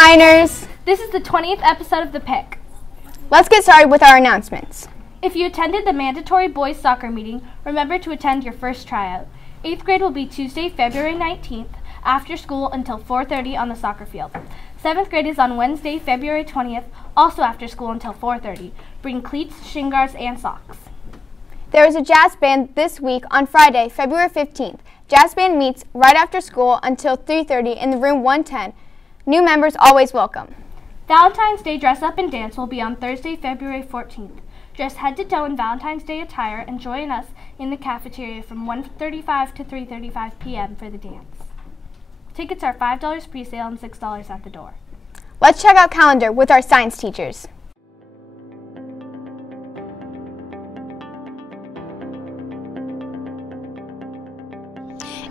Shiners! This is the 20th episode of The Pick. Let's get started with our announcements. If you attended the mandatory boys soccer meeting, remember to attend your first tryout. 8th grade will be Tuesday, February 19th, after school until 4:30 on the soccer field. 7th grade is on Wednesday, February 20th, also after school until 4:30. Bring cleats, shin guards, and socks. There is a jazz band this week on Friday, February 15th. Jazz band meets right after school until 3:30 in the room 110. New members always welcome. Valentine's Day Dress Up and Dance will be on Thursday, February 14th. Dress head to toe in Valentine's Day attire and join us in the cafeteria from 1:35 to 3:35 p.m. for the dance. Tickets are $5 pre-sale and $6 at the door. Let's check out calendar with our science teachers.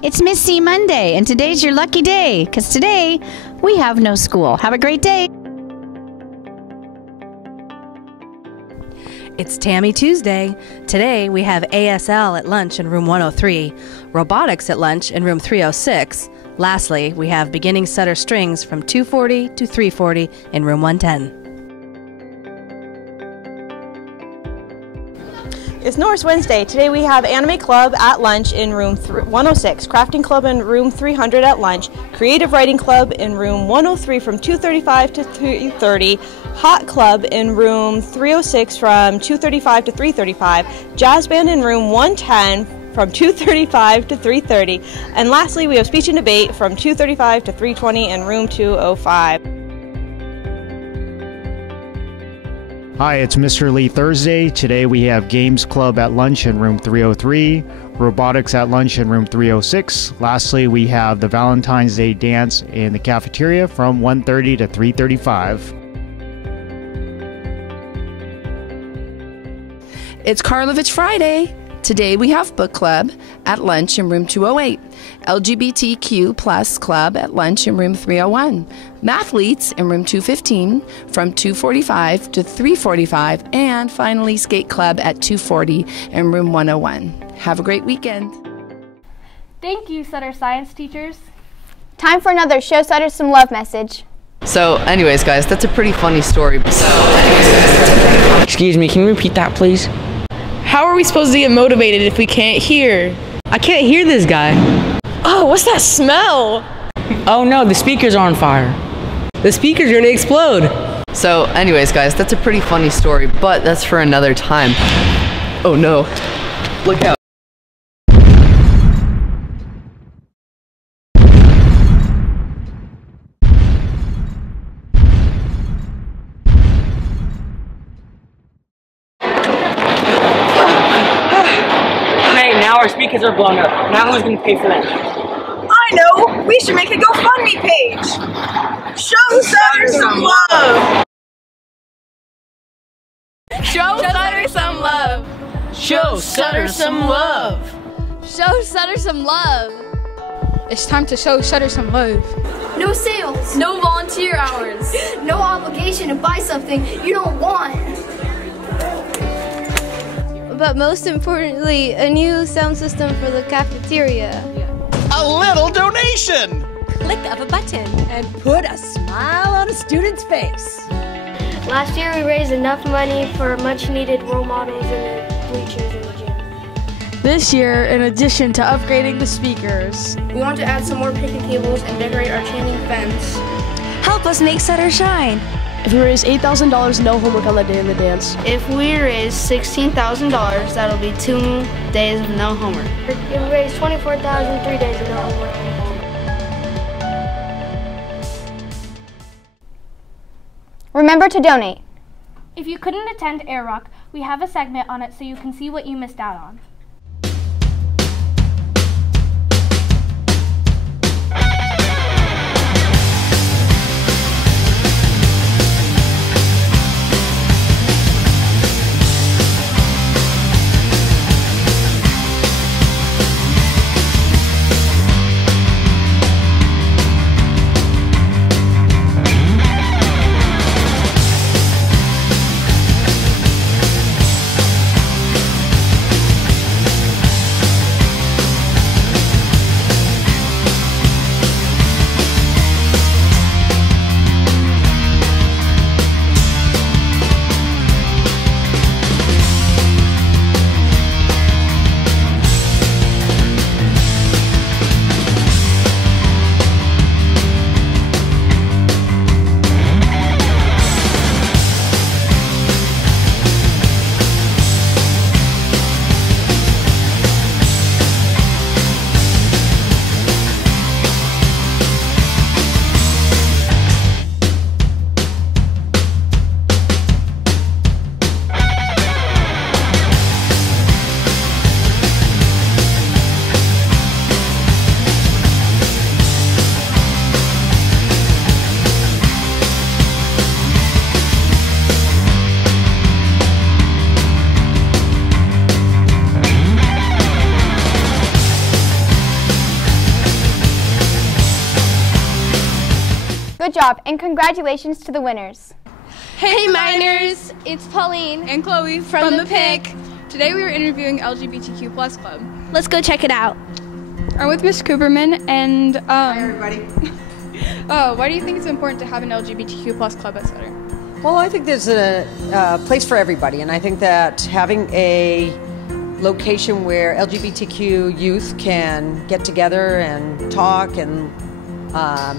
It's Miss C Monday, and today's your lucky day, because today we have no school. Have a great day. It's Tammy Tuesday. Today we have ASL at lunch in room 103, robotics at lunch in room 306. Lastly, we have beginning setter strings from 2:40 to 3:40 in room 110. It's Norris Wednesday. Today we have Anime Club at lunch in room 106, Crafting Club in room 300 at lunch, Creative Writing Club in room 103 from 2:35 to 3:30, Hot Club in room 306 from 2:35 to 3:35, Jazz Band in room 110 from 2:35 to 3:30, and lastly we have Speech and Debate from 2:35 to 3:20 in room 205. Hi, it's Mr. Lee Thursday. Today we have Games Club at lunch in room 303, Robotics at lunch in room 306. Lastly, we have the Valentine's Day dance in the cafeteria from 1:30 to 3:35. It's Karlovich Friday. Today we have book club at lunch in room 208, LGBTQ plus club at lunch in room 301, mathletes in room 215 from 2:45 to 3:45, and finally skate club at 2:40 in room 101. Have a great weekend. Thank you, Sutter Science teachers. Time for another Show Sutter Some Love message. So anyways guys, that's a pretty funny story. Excuse me, can you repeat that please? How are we supposed to get motivated if we can't hear? I can't hear this guy. Oh, what's that smell? Oh no, the speakers are on fire. The speakers are gonna explode. So anyways guys, that's a pretty funny story, but that's for another time. Oh no, look out. Now our speakers are blown up. Now who's gonna pay for that? I know! We should make a GoFundMe page! Show Sutter some love! Show Sutter some love! Show Sutter some love! Show Sutter some love! It's time to show Sutter some love. No sales! No volunteer hours! No obligation to buy something you don't want! But most importantly, a new sound system for the cafeteria. A little donation! Click of a button and put a smile on a student's face. Last year we raised enough money for much needed role models in the bleachers in the gym. This year, in addition to upgrading the speakers, we want to add some more picnic tables and decorate our chain link fence. Help us make Sutter shine. If we raise $8,000, no homework on the day of the dance. If we raise $16,000, that'll be 2 days of no homework. If we raise $24,000, 3 days of no homework. Remember to donate. If you couldn't attend Air Rock, we have a segment on it so you can see what you missed out on. Good job, and congratulations to the winners. Hey Miners, it's Pauline and Chloe from the PIC. Today we are interviewing LGBTQ+ Club. Let's go check it out. I'm with Miss Cooperman and Hi everybody. Why do you think it's important to have an LGBTQ+ club at Sutter? Well, I think there's a place for everybody, and I think that having a location where LGBTQ youth can get together and talk and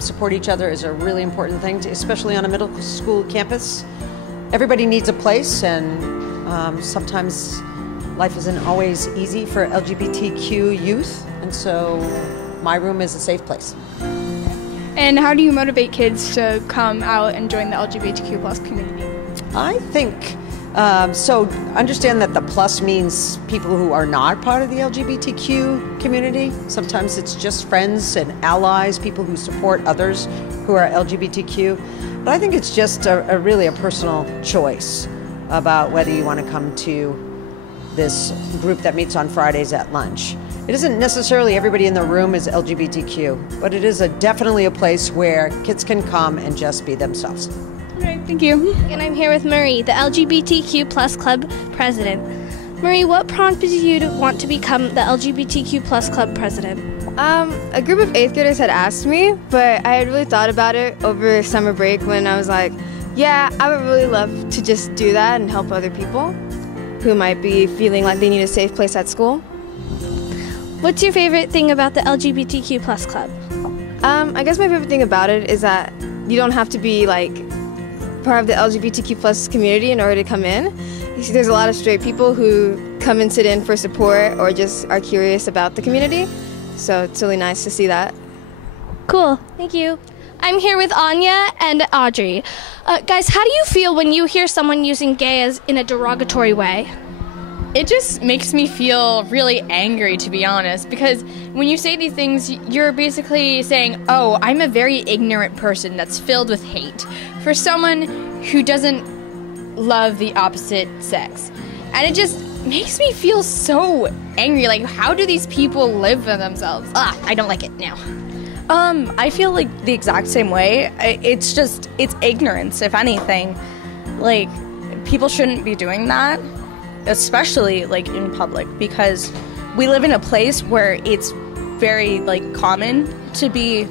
support each other is a really important thing, especially on a middle school campus. Everybody needs a place, and sometimes life isn't always easy for LGBTQ youth, and so my room is a safe place. And how do you motivate kids to come out and join the LGBTQ+ community? I think, so understand that the plus means people who are not part of the LGBTQ community. Sometimes it's just friends and allies, people who support others who are LGBTQ. But I think it's just really a personal choice about whether you want to come to this group that meets on Fridays at lunch. It isn't necessarily everybody in the room is LGBTQ, but it is definitely a place where kids can come and just be themselves. Okay, thank you. And I'm here with Marie, the LGBTQ+ Club president. Marie, what prompted you to want to become the LGBTQ+ Club president? A group of 8th graders had asked me, but I had really thought about it over summer break when I was like, yeah, I would really love to just do that and help other people who might be feeling like they need a safe place at school. What's your favorite thing about the LGBTQ+ Club? I guess my favorite thing about it is that you don't have to be like part of the LGBTQ+ community in order to come in. You see, there's a lot of straight people who come and sit in for support or just are curious about the community. So it's really nice to see that. Cool, thank you. I'm here with Anya and Audrey. Guys, how do you feel when you hear someone using gay as in a derogatory way? It just makes me feel really angry, to be honest, because when you say these things, you're basically saying, oh, I'm a very ignorant person that's filled with hate for someone who doesn't love the opposite sex. And it just makes me feel so angry. Like, how do these people live for themselves? I don't like it now. I feel like the exact same way. It's ignorance, if anything. Like, people shouldn't be doing that, especially like in public, because we live in a place where it's very like common to be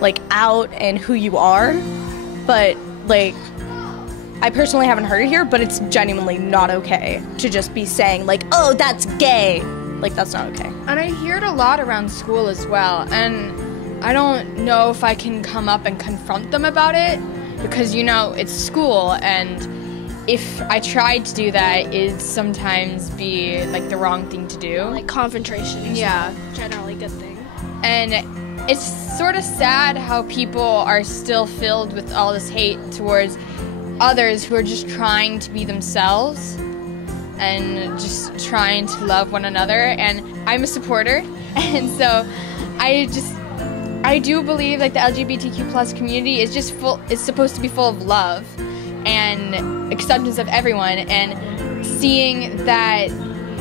like out and who you are, but like I personally haven't heard it here, but it's genuinely not okay to just be saying like, oh, that's gay. Like, that's not okay. And I hear it a lot around school as well, and I don't know if I can come up and confront them about it, because, you know, it's school, and if I tried to do that, it'd sometimes be like the wrong thing to do. Like confrontation is yeah, generally a good thing. And it's sort of sad how people are still filled with all this hate towards others who are just trying to be themselves and just trying to love one another. And I'm a supporter, and so I do believe like the LGBTQ plus community is just it's supposed to be full of love and acceptance of everyone, and seeing that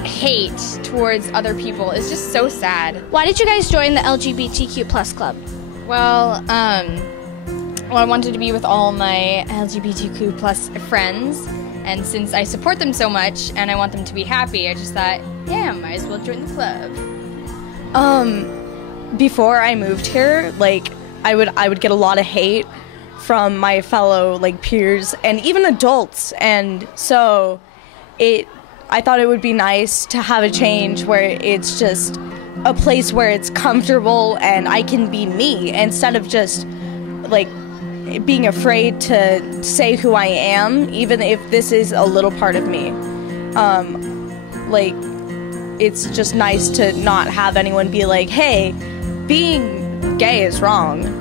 hate towards other people is just so sad. Why did you guys join the LGBTQ plus club? Well, I wanted to be with all my LGBTQ plus friends, and since I support them so much and I want them to be happy, I just thought, yeah, might as well join the club. Before I moved here, like I would get a lot of hate from my fellow like peers and even adults, and so I thought it would be nice to have a change where it's just a place where it's comfortable and I can be me instead of just like being afraid to say who I am, even if this is a little part of me. Like, it's just nice to not have anyone be like, hey, being gay is wrong,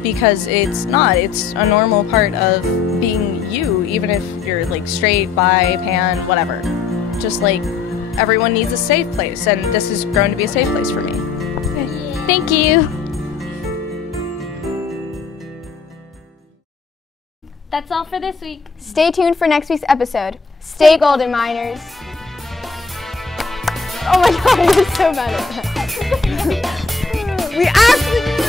because it's not. It's a normal part of being you, even if you're like straight, bi, pan, whatever. Just like everyone needs a safe place, and this has grown to be a safe place for me. Okay. Thank you. That's all for this week. Stay tuned for next week's episode. Stay golden, miners. Oh my god, I'm so mad at that. We actually